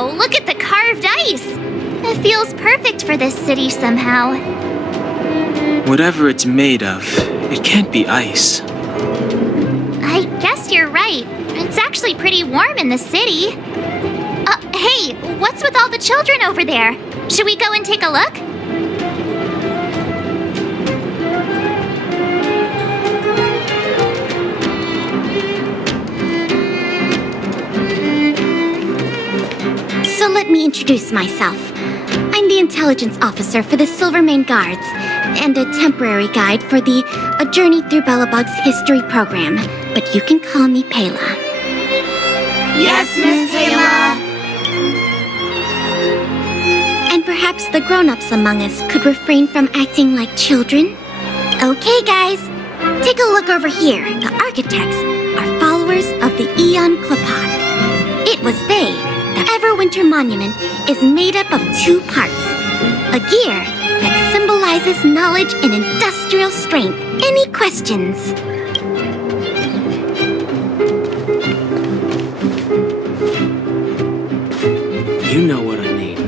Wow, look at the carved ice! It feels perfect for this city somehow. Whatever it's made of, it can't be ice. I guess you're right. It's actually pretty warm in the city. Hey, what's with all the children over there? Should we go and take a look? So let me introduce myself. I'm the intelligence officer for the Silvermane Guards, and a temporary guide for the A Journey Through Belobog's History program, but you can call me Pela. Yes, Miss Pela. And perhaps the grown-ups among us could refrain from acting like children? Okay, guys, take a look over here. The architects are followers of the Aeon Klapat. It was they. The Everwinter Monument is made up of 2 parts. A gear that symbolizes knowledge and industrial strength. Any questions? You know what I mean.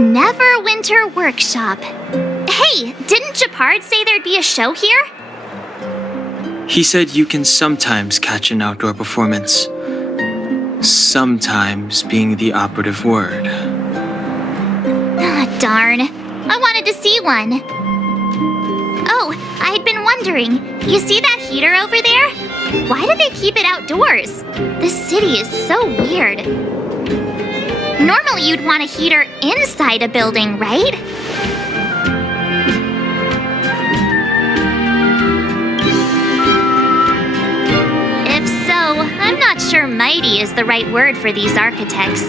Neverwinter Workshop. Hey, didn't Japard say there'd be a show here? He said you can sometimes catch an outdoor performance. Sometimes being the operative word. Ah, darn. I wanted to see one. Oh, I'd been wondering. You see that heater over there? Why do they keep it outdoors? This city is so weird. Normally you'd want a heater inside a building, right? If so, I'm not sure mighty is the right word for these architects.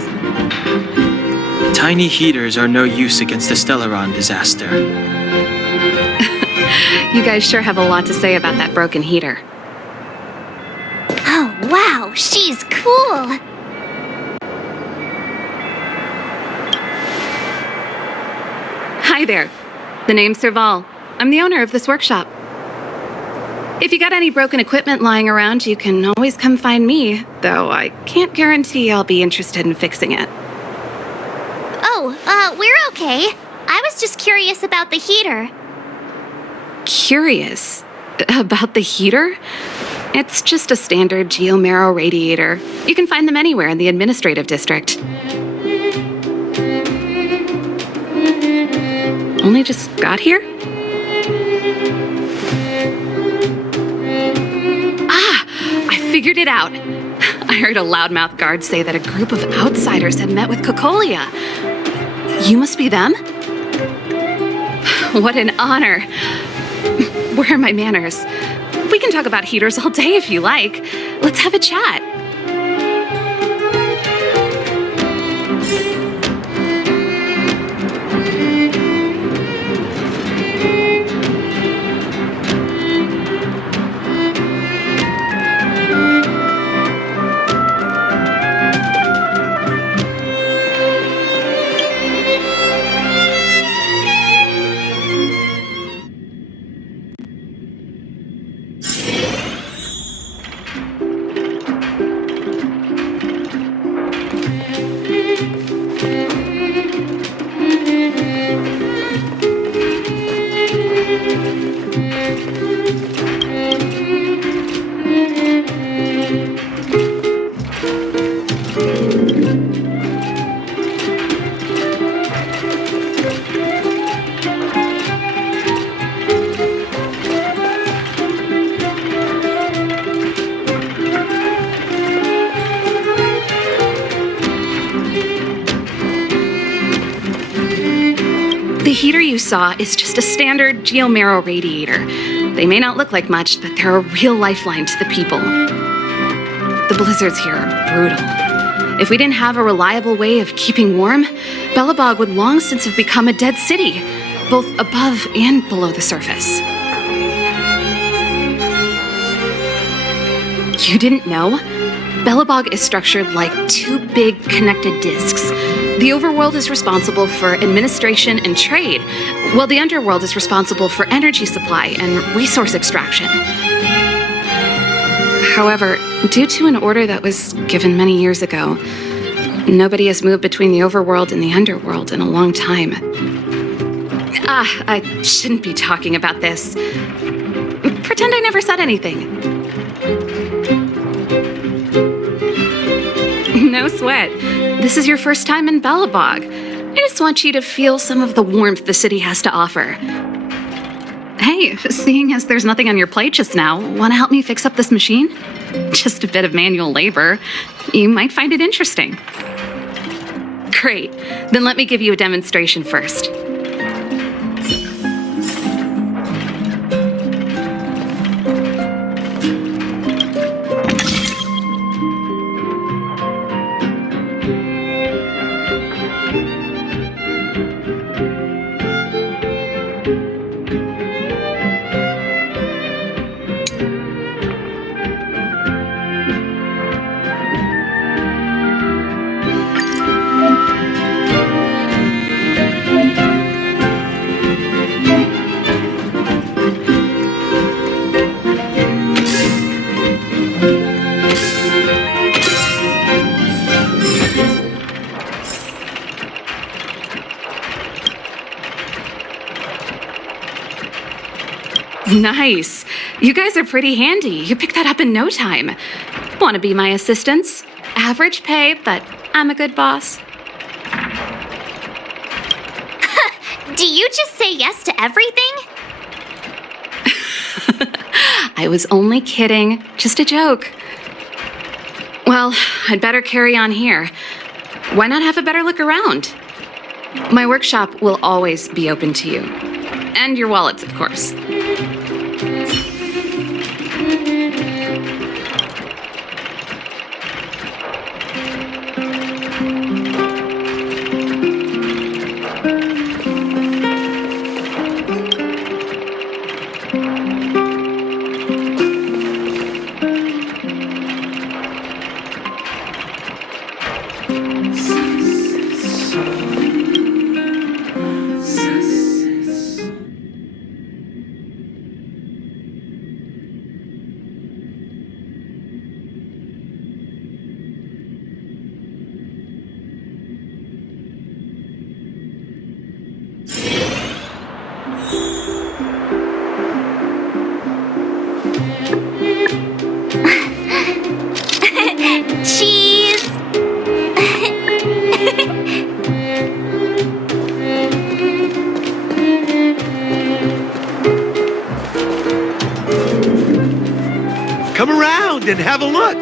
Tiny heaters are no use against the Stellaron disaster. You guys sure have a lot to say about that broken heater. Oh, wow, she's cool. Hi there. The name's Serval. I'm the owner of this workshop. If you got any broken equipment lying around, you can always come find me, though I can't guarantee I'll be interested in fixing it. Oh, we're okay. I was just curious about the heater. Curious? About the heater? It's just a standard geomarrow radiator. You can find them anywhere in the administrative district. Only just got here? Ah, I figured it out. I heard a loudmouth guard say that a group of outsiders had met with Cocolia. You must be them? What an honor. Where are my manners? We can talk about heaters all day if you like. Let's have a chat. The heater you saw is just a standard geomarrow radiator. They may not look like much, but they're a real lifeline to the people. The blizzards here are brutal. If we didn't have a reliable way of keeping warm, Belobog would long since have become a dead city, both above and below the surface. You didn't know? Belobog is structured like two big connected discs. The overworld is responsible for administration and trade, while the underworld is responsible for energy supply and resource extraction. However, due to an order that was given many years ago, nobody has moved between the overworld and the underworld in a long time. I shouldn't be talking about this. Pretend I never said anything. No sweat. This is your first time in Belobog. I just want you to feel some of the warmth the city has to offer. Hey, seeing as there's nothing on your plate just now, want to help me fix up this machine? Just a bit of manual labor. You might find it interesting. Great. Then let me give you a demonstration first. Nice. You guys are pretty handy. You picked that up in no time. Want to be my assistants? Average pay, but I'm a good boss. Do you just say yes to everything? I was only kidding. Just a joke. Well, I'd better carry on here. Why not have a better look around? My workshop will always be open to you. And your wallets, of course. Cheese! Come around and have a look.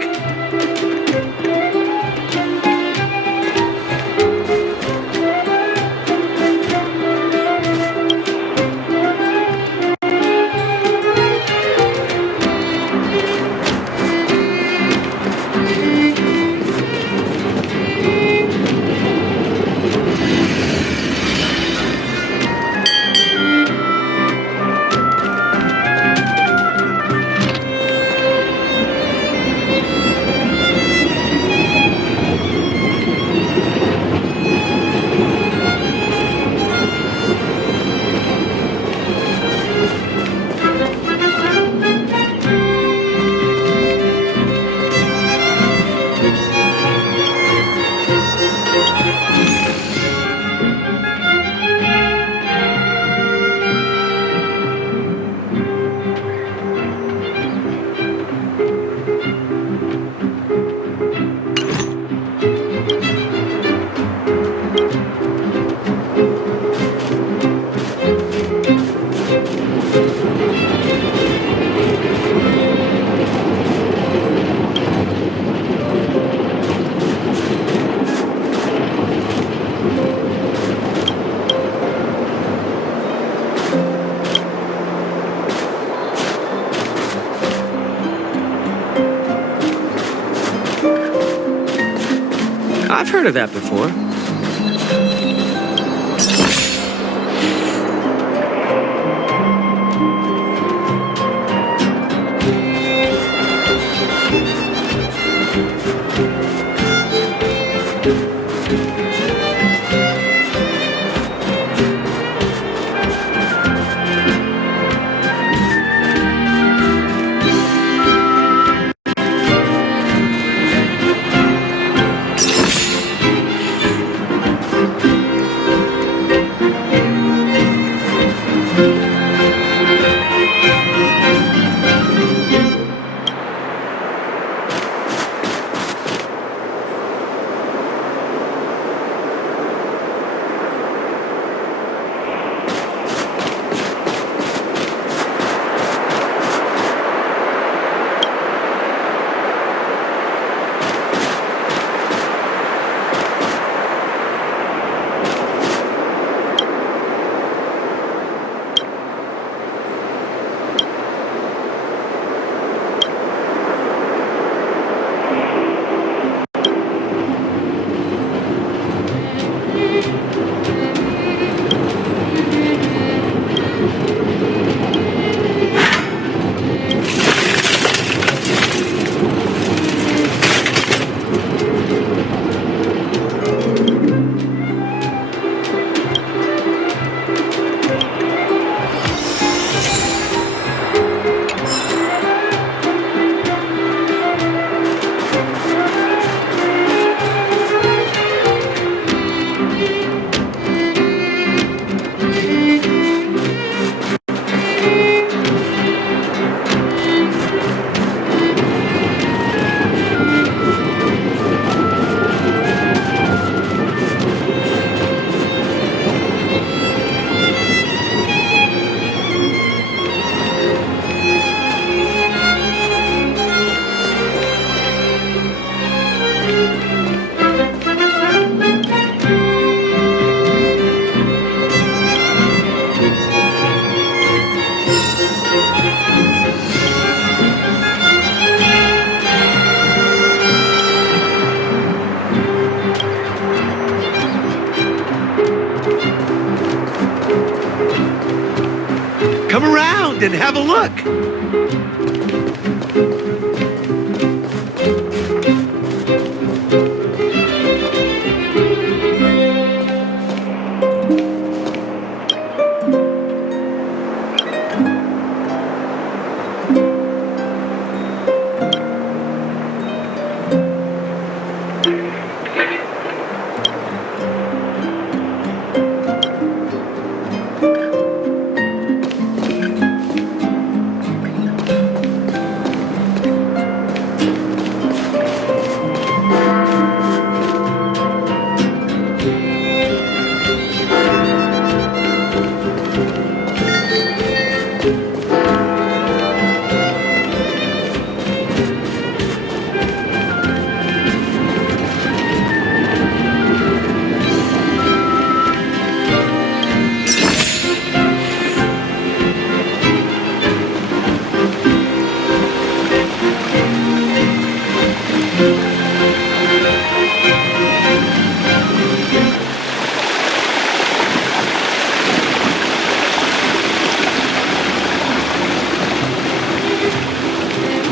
I've heard of that before. around and have a look.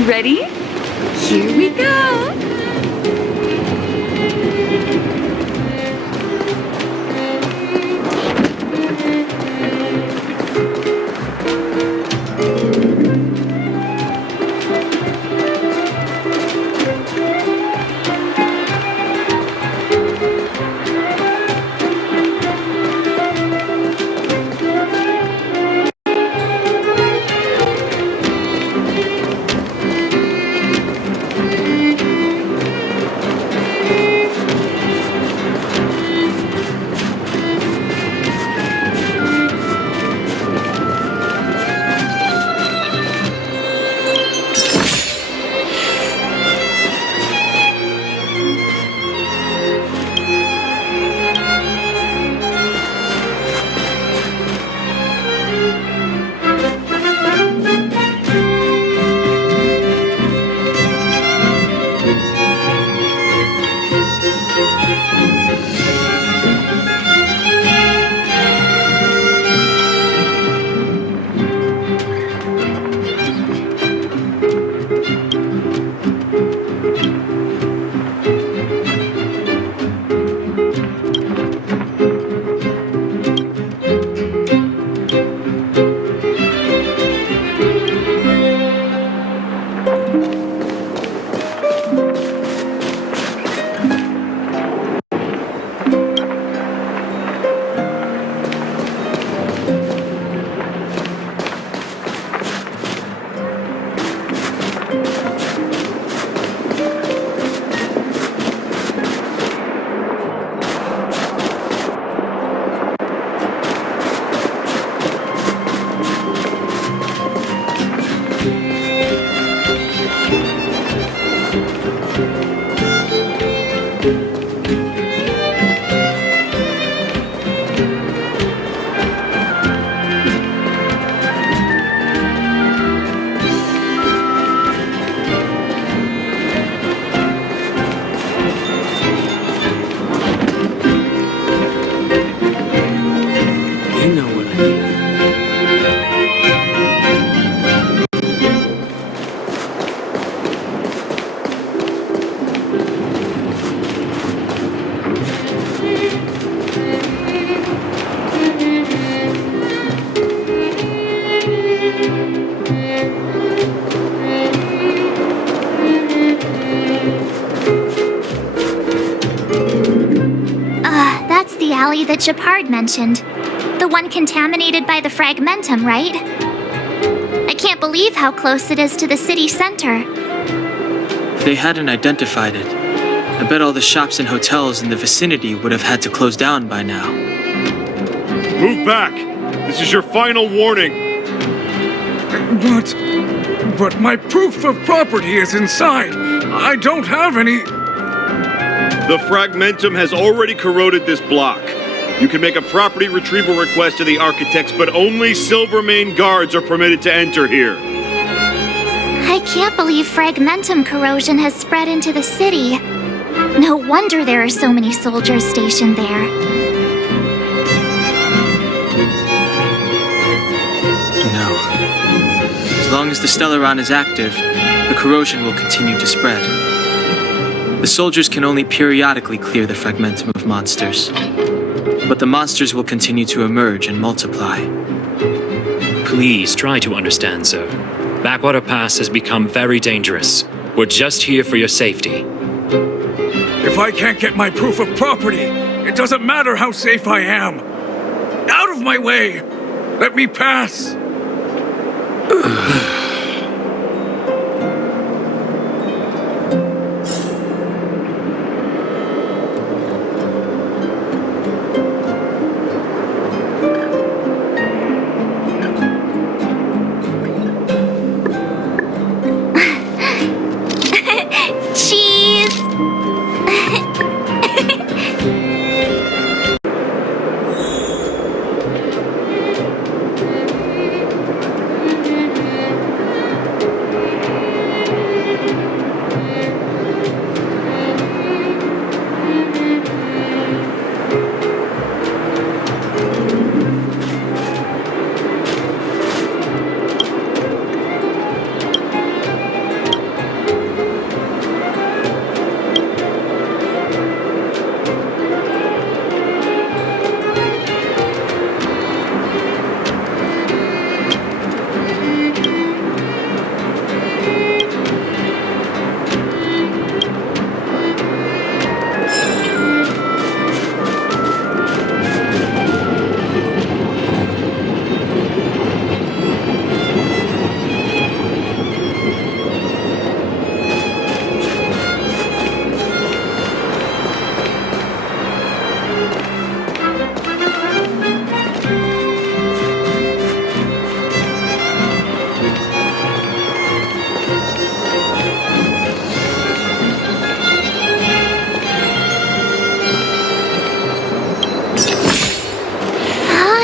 Ready? Here we go. alley that Shepard mentioned. The one contaminated by the fragmentum, right? I can't believe how close it is to the city center. They hadn't identified it. I bet all the shops and hotels in the vicinity would have had to close down by now. Move back! This is your final warning! But my proof of property is inside. I don't have any... The fragmentum has already corroded this block. You can make a property retrieval request to the architects, but only Silvermane guards are permitted to enter here. I can't believe fragmentum corrosion has spread into the city. No wonder there are so many soldiers stationed there. No. As long as the Stellaron is active, the corrosion will continue to spread. The soldiers can only periodically clear the fragmentum of monsters. But the monsters will continue to emerge and multiply. Please try to understand, sir. Backwater Pass has become very dangerous. We're just here for your safety. If I can't get my proof of property, it doesn't matter how safe I am. Out of my way! Let me pass! Cheese!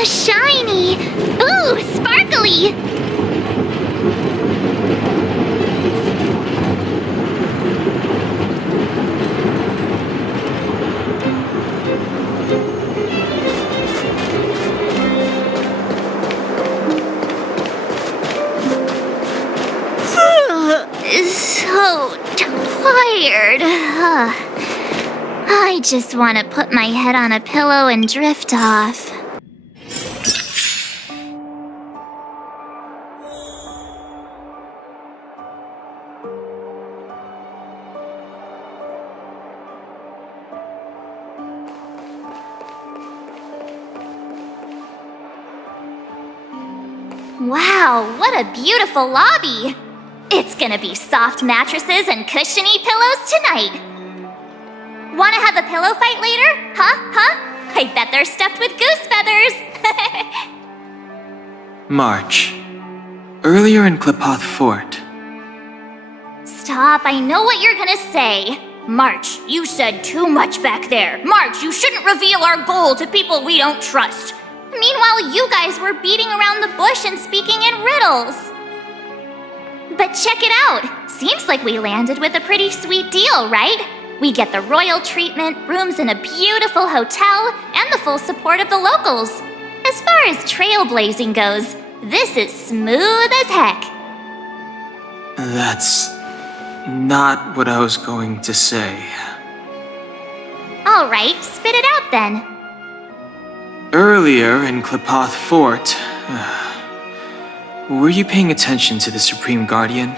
Shiny! Ooh, sparkly! So tired. I just want to put my head on a pillow and drift off. Wow, what a beautiful lobby! It's gonna be soft mattresses and cushiony pillows tonight. Wanna have a pillow fight later? Huh? I bet they're stuffed with goose feathers! March. Earlier in Klipoth Fort. Stop, I know what you're gonna say. March, you said too much back there. March, you shouldn't reveal our goal to people we don't trust. Meanwhile, you guys were beating around the bush and speaking in riddles. But check it out. Seems like we landed with a pretty sweet deal, right? We get the royal treatment, rooms in a beautiful hotel, and the full support of the locals. As far as trailblazing goes, this is smooth as heck. That's not what I was going to say. All right, spit it out then. Earlier in Klipoth Fort, were you paying attention to the Supreme Guardian?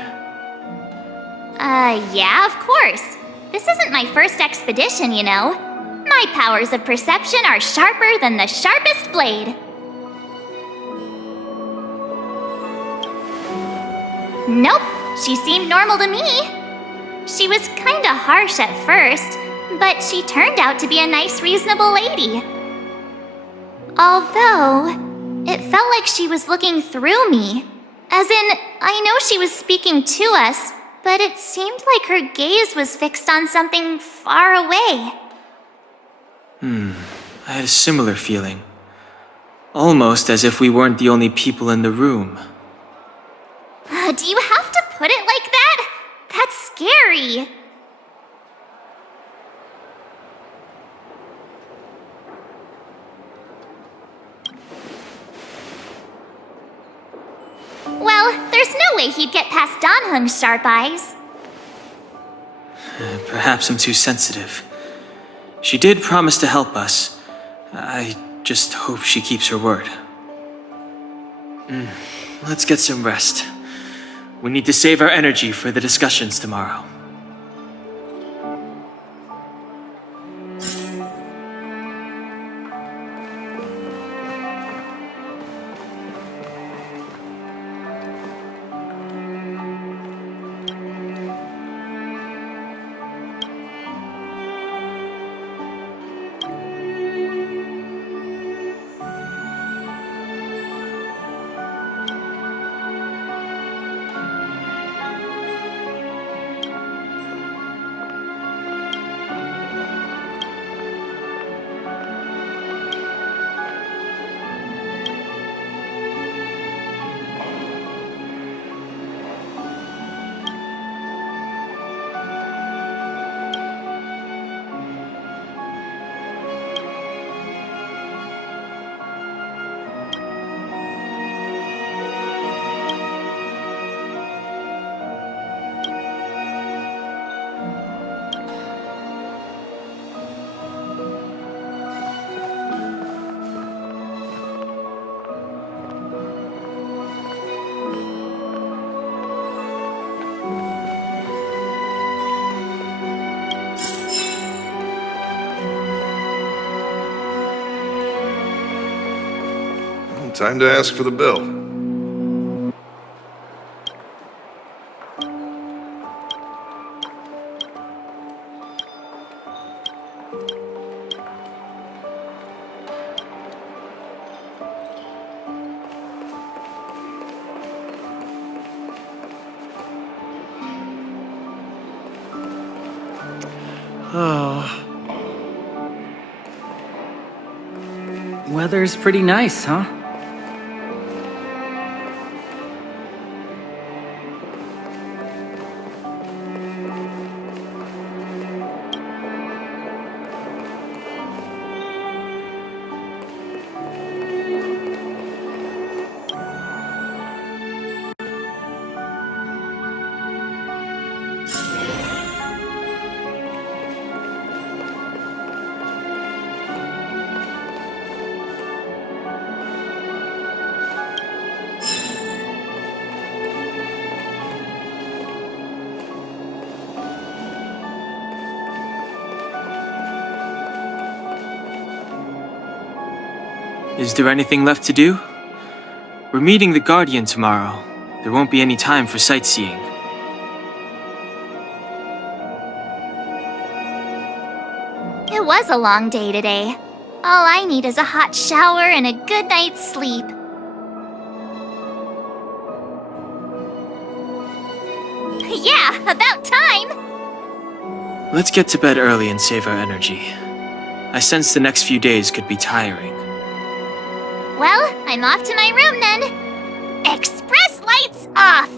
Yeah, of course. This isn't my first expedition, you know. My powers of perception are sharper than the sharpest blade. Nope, she seemed normal to me. She was kinda harsh at first, but she turned out to be a nice, reasonable lady. Although, it felt like she was looking through me. As in, I know she was speaking to us, but it seemed like her gaze was fixed on something far away. I had a similar feeling. Almost as if we weren't the only people in the room. Do you have to put it like that? That's scary. Well, there's no way he'd get past Donhung's sharp eyes. Perhaps I'm too sensitive. She did promise to help us. I just hope she keeps her word. Let's get some rest. We need to save our energy for the discussions tomorrow. Time to ask for the bill. Weather's pretty nice, huh? Is there anything left to do? We're meeting the Guardian tomorrow. There won't be any time for sightseeing. It was a long day today. All I need is a hot shower and a good night's sleep. Yeah, about time! Let's get to bed early and save our energy. I sense the next few days could be tiring. Well, I'm off to my room then. Express lights off!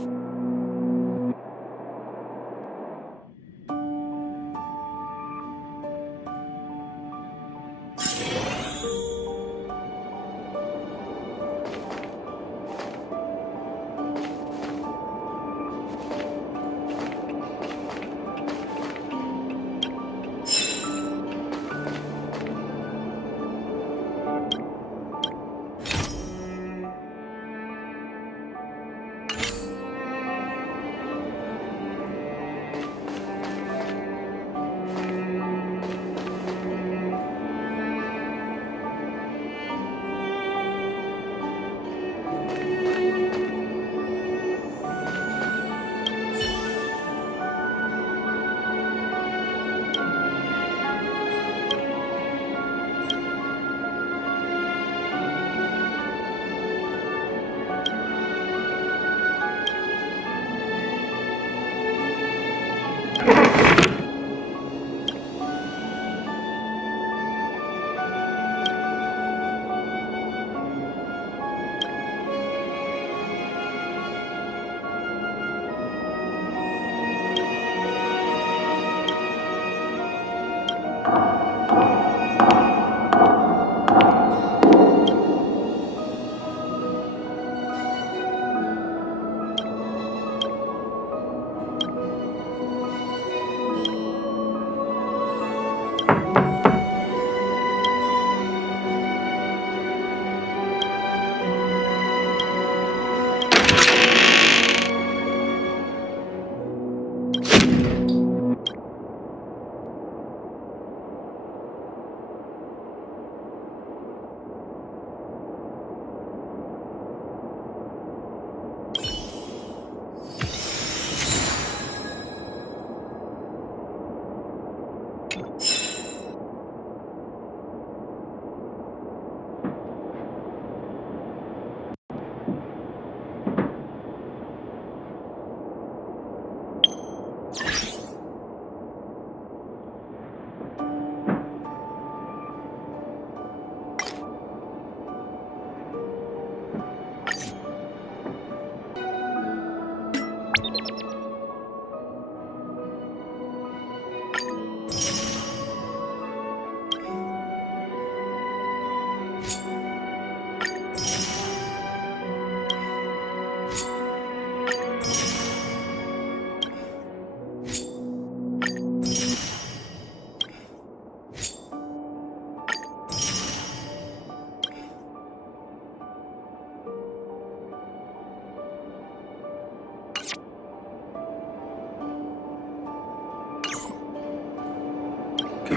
Who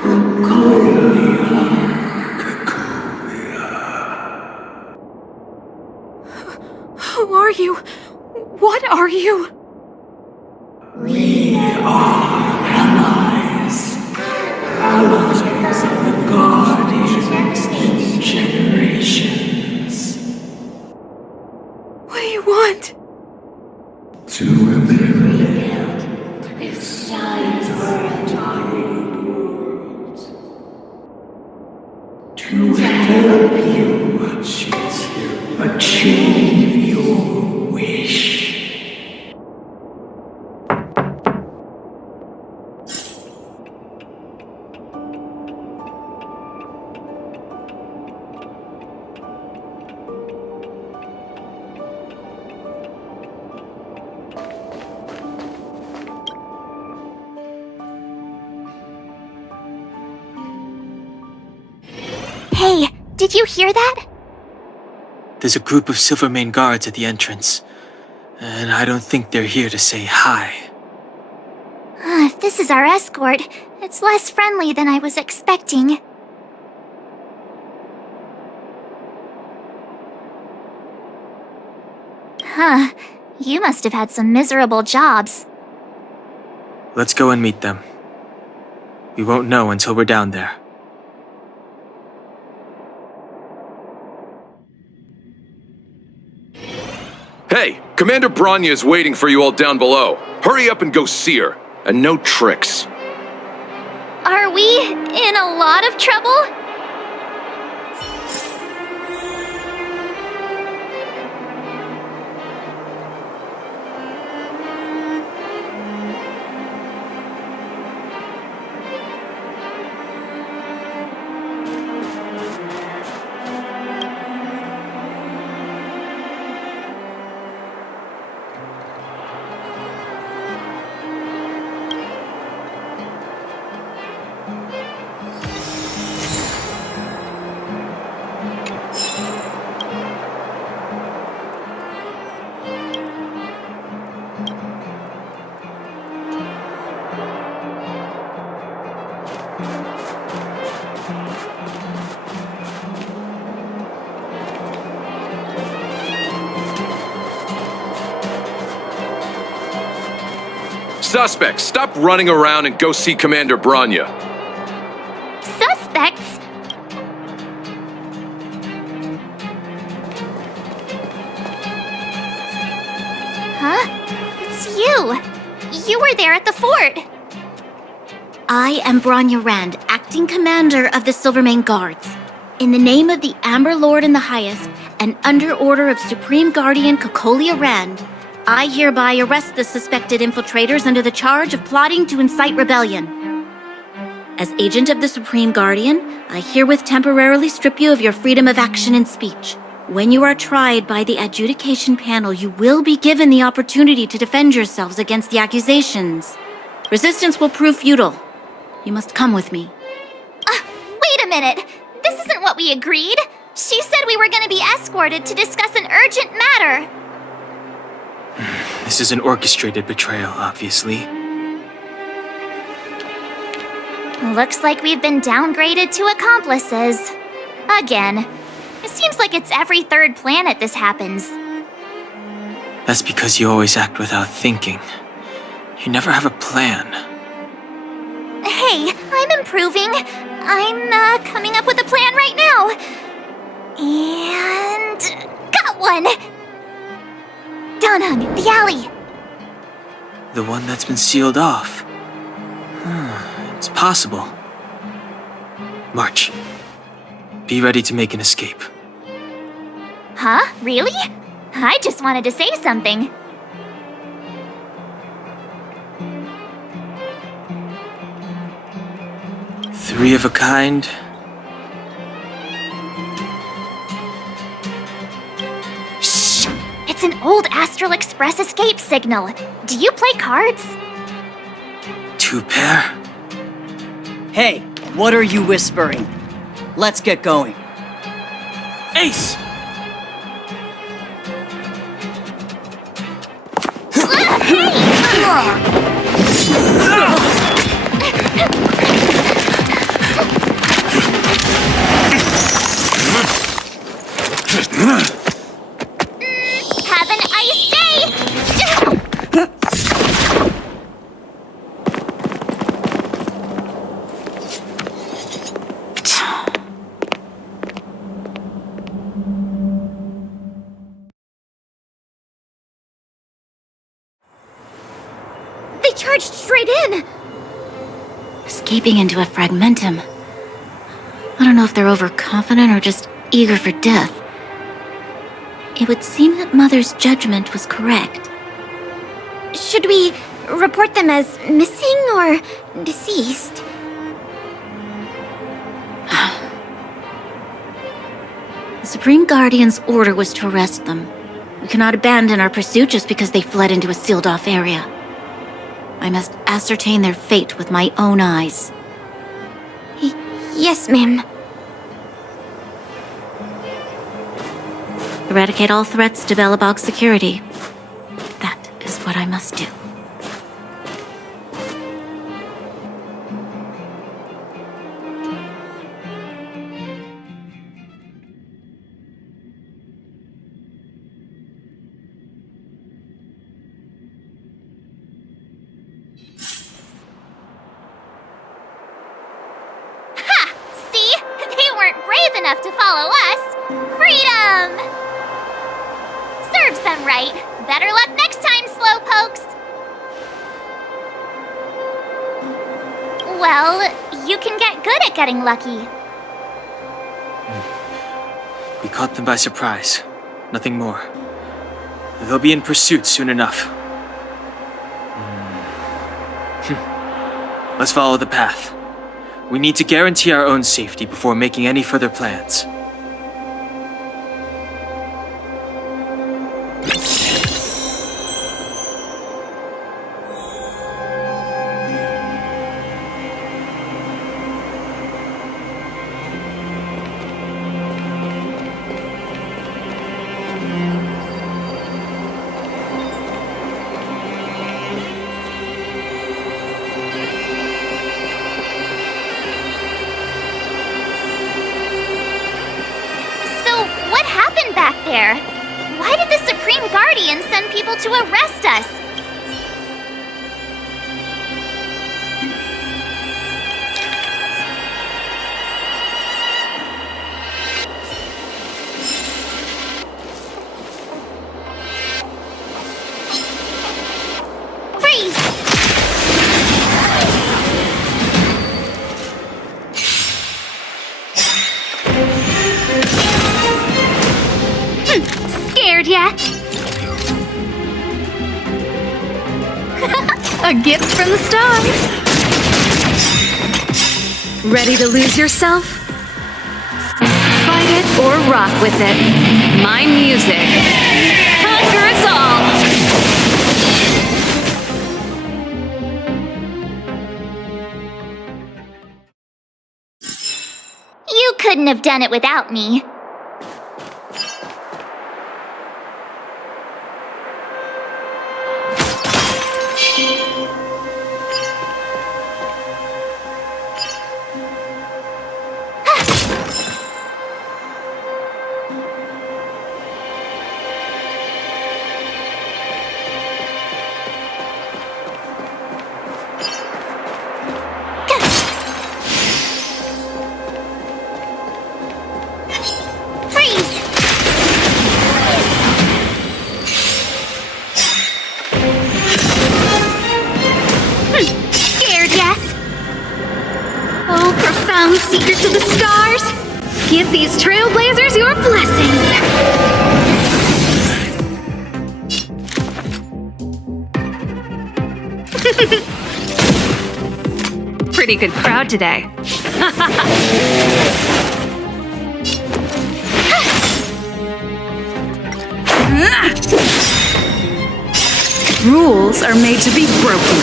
are you? What are you? We are allies. Allies of the Guardians in generations. What do you want? To rebuild its giant world. To help you achieve your wish. Hey, did you hear that? There's a group of Silvermane guards at the entrance, and I don't think they're here to say hi. If this is our escort, it's less friendly than I was expecting. Huh, you must have had some miserable jobs. Let's go and meet them. We won't know until we're down there. Hey, Commander Bronya is waiting for you all down below. Hurry up and go see her. And no tricks. Are we in a lot of trouble? Suspects, stop running around and go see Commander Bronya. Suspects? Huh? It's you! You were there at the fort! I am Bronya Rand, acting commander of the Silvermane Guards. In the name of the Amber Lord in the Highest, and under order of Supreme Guardian Cocolia Rand, I hereby arrest the suspected infiltrators under the charge of plotting to incite rebellion. As agent of the Supreme Guardian, I herewith temporarily strip you of your freedom of action and speech. When you are tried by the adjudication panel, you will be given the opportunity to defend yourselves against the accusations. Resistance will prove futile. You must come with me. Wait a minute! This isn't what we agreed! She said we were gonna be escorted to discuss an urgent matter! This is an orchestrated betrayal, obviously. Looks like we've been downgraded to accomplices. Again. It seems like it's every third planet this happens. That's because you always act without thinking. You never have a plan. Hey, I'm improving. I'm coming up with a plan right now. And... got one! Donhung, the alley. The one that's been sealed off. It's possible. March. Be ready to make an escape. Huh? Really? I just wanted to say something. Three of a kind. Shh! It's an old Astral Express escape signal. Do you play cards? 2 pair? Hey, what are you whispering? Let's get going. Ace! Have an ice day! They charged straight in! Escaping into a fragmentum. I don't know if they're overconfident or just eager for death. It would seem that Mother's judgment was correct. Should we report them as missing or deceased? The Supreme Guardian's order was to arrest them. We cannot abandon our pursuit just because they fled into a sealed-off area. I must ascertain their fate with my own eyes. Yes, ma'am. Eradicate all threats to Belobog's security. That is what I must do. Brave enough to follow us. Freedom! Serves them right. Better luck next time, slowpokes. Well, you can get good at getting lucky. We caught them by surprise. Nothing more. They'll be in pursuit soon enough. Let's follow the path. We need to guarantee our own safety before making any further plans. Back there. Why did the Supreme Guardian send people to arrest us? Freeze! Scared yet? A gift from the stars. Ready to lose yourself? Fight it or rock with it. My music. Conquer us all! You couldn't have done it without me. Secrets of the stars, give these trailblazers your blessing. Pretty good crowd today. Rules are made to be broken.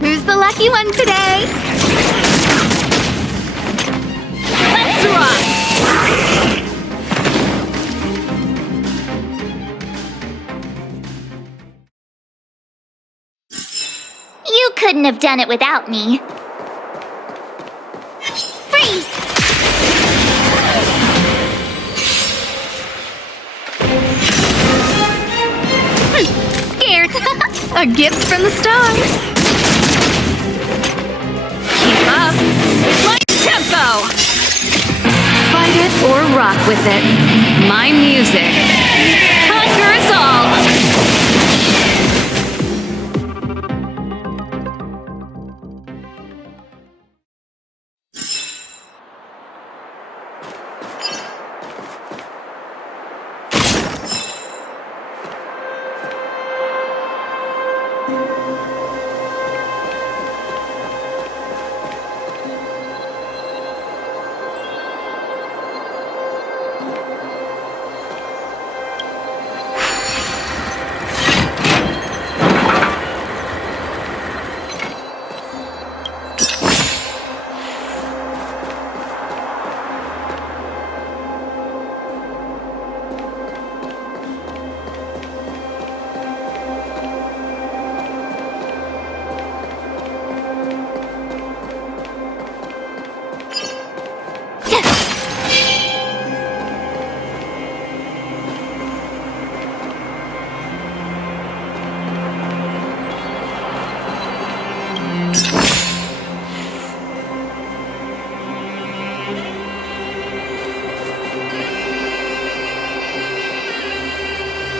Who's the lucky one today? Let's rock! couldn't have done it without me. Freeze! Scared. A gift from the stars. Keep up. Light tempo. Fight it or rock with it. My music conquers all.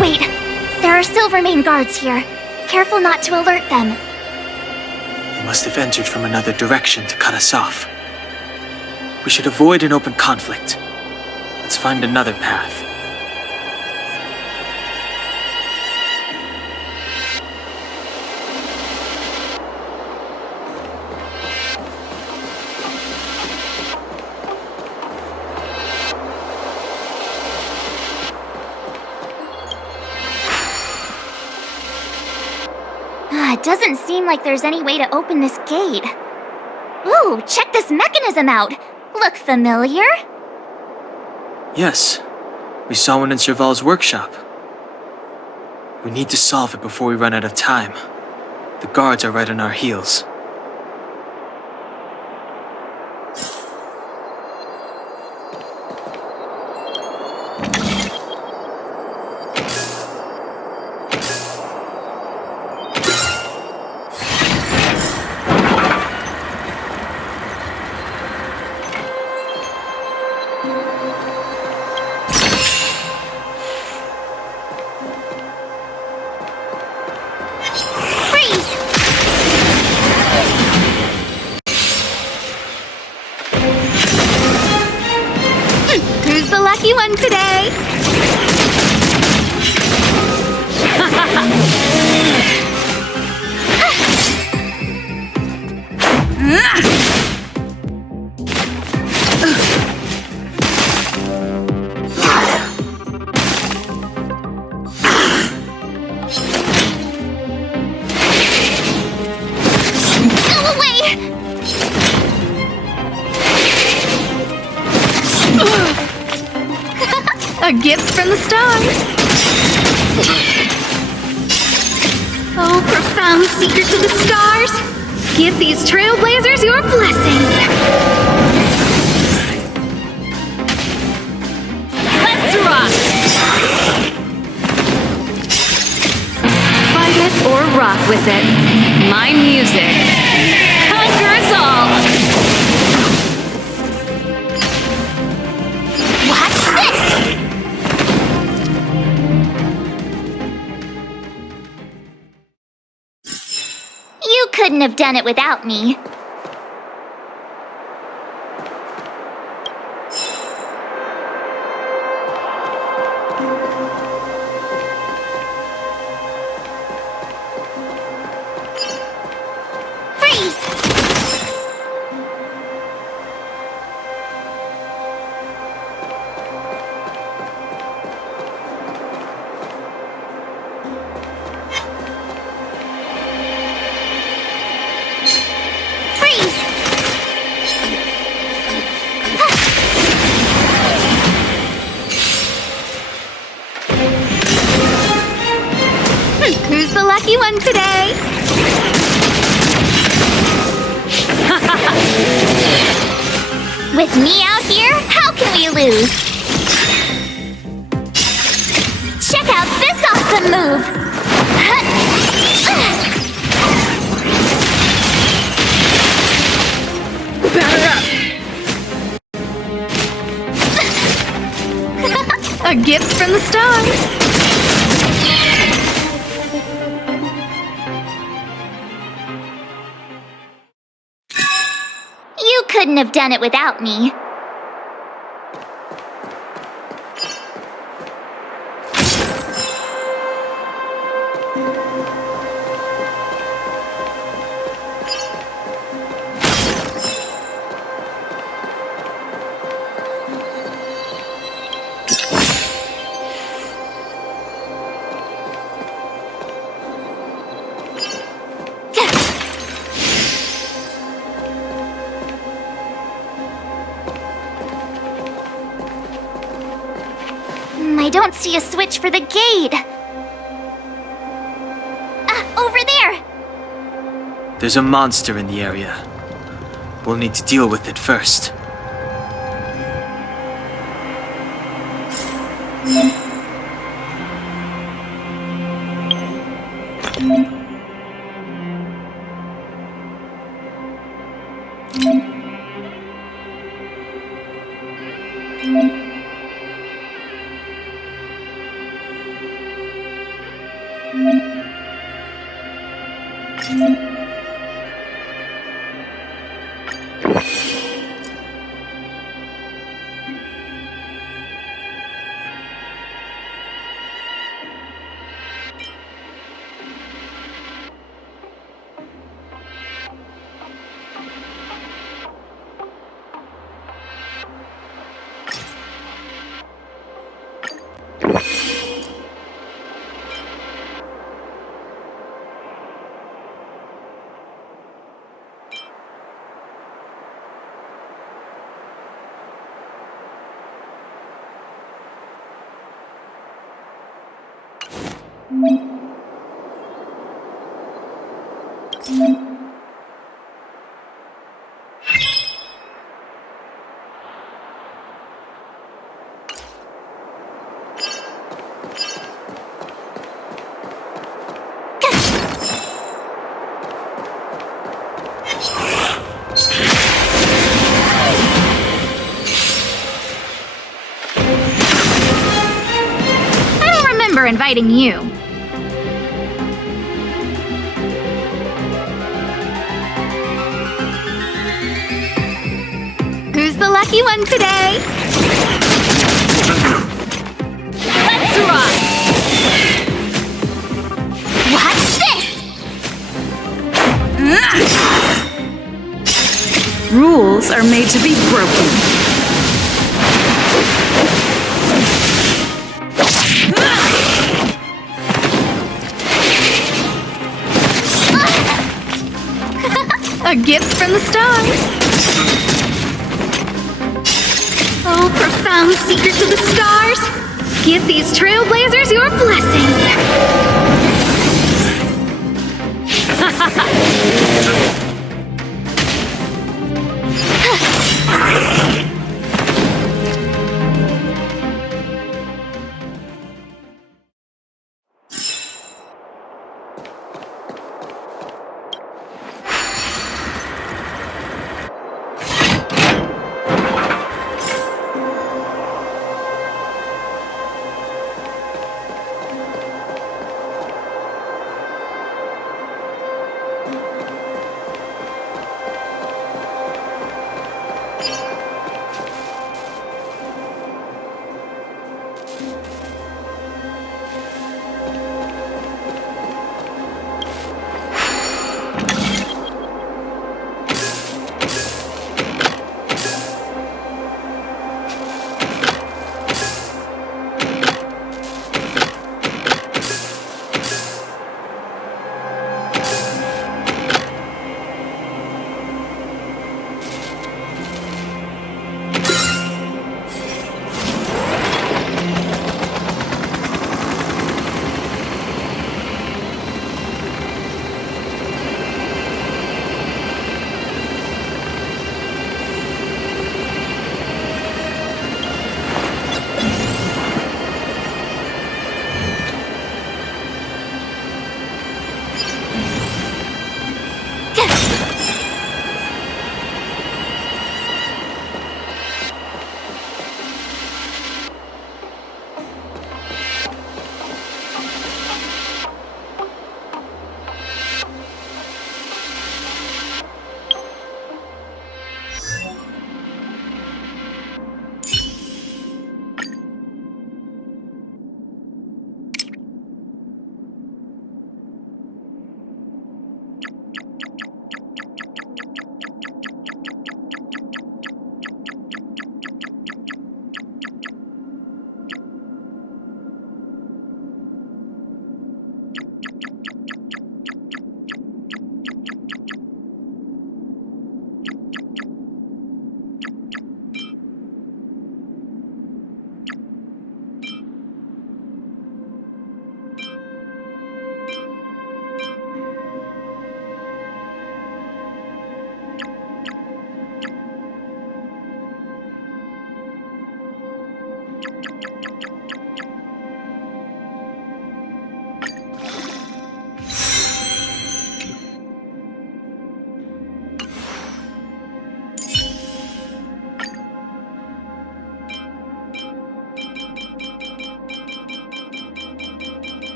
Wait, there are Silvermane guards here. Careful not to alert them. They must have entered from another direction to cut us off. We should avoid an open conflict. Let's find another path. It doesn't seem like there's any way to open this gate. Ooh, check this mechanism out! Look familiar? Yes, we saw one in Serval's workshop. We need to solve it before we run out of time. The guards are right on our heels. Who's the lucky one today? Go away! A gift from the stars. Oh, profound secrets of the stars. Give these trailblazers your blessing. Let's rock. Fight it or rock with it. My music conquers all. Watch this! You couldn't have done it without me. Freeze! Who's the lucky one today? With me out here, how can we lose? Check out this awesome move! Batter up! A gift from the stars! You couldn't have done it without me. I don't see a switch for the gate. Over there! There's a monster in the area. We'll need to deal with it first. Inviting you. Who's the lucky one today? Let's rock! Watch this! Rules are made to be broken. A gift from the stars. Oh, profound secrets of the stars. Give these trailblazers your blessing.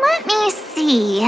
Let me see.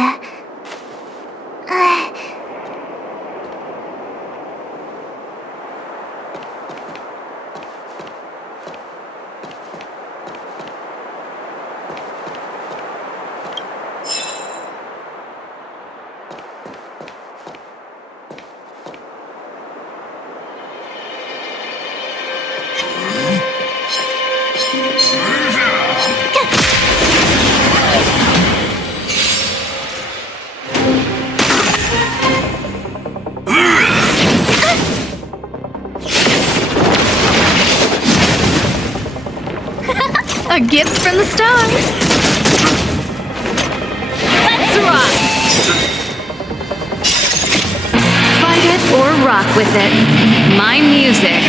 A gift from the stars. Let's rock! Fight it or rock with it. My music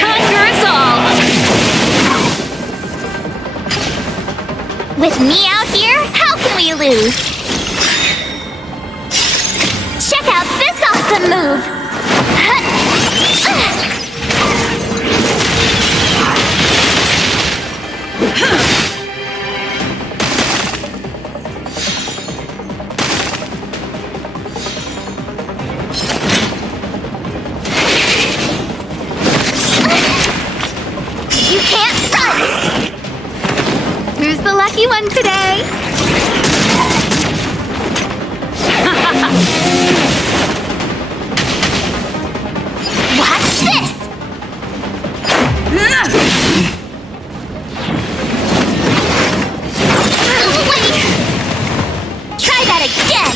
conquers all. With me out here, how can we lose? Check out this awesome move! You can't run! Who's the lucky one today? Watch this! Wait! Try that again!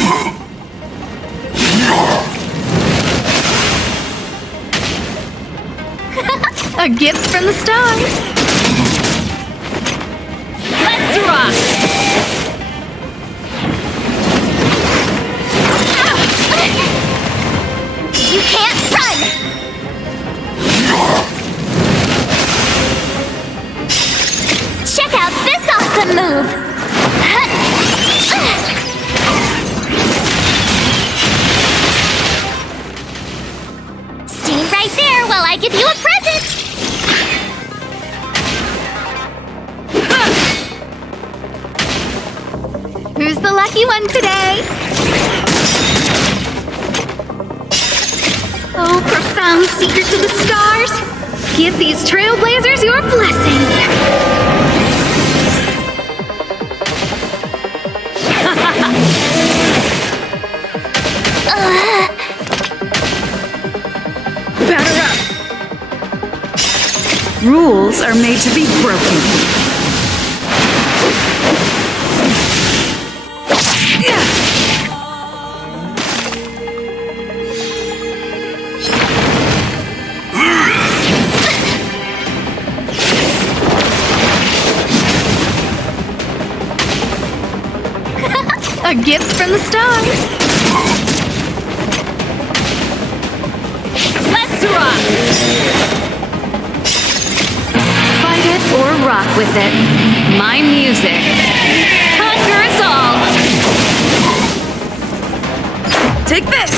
A gift from the stars. Let's rock! You can't run! Check out this awesome move! Stay right there while I give you a present! Who's the lucky one today? Oh, profound secrets of the stars! Give these trailblazers your blessing! Batter up! Rules are made to be broken. A gift from the stars. Let's rock! Fight it or rock with it. My music conquers all. Take this!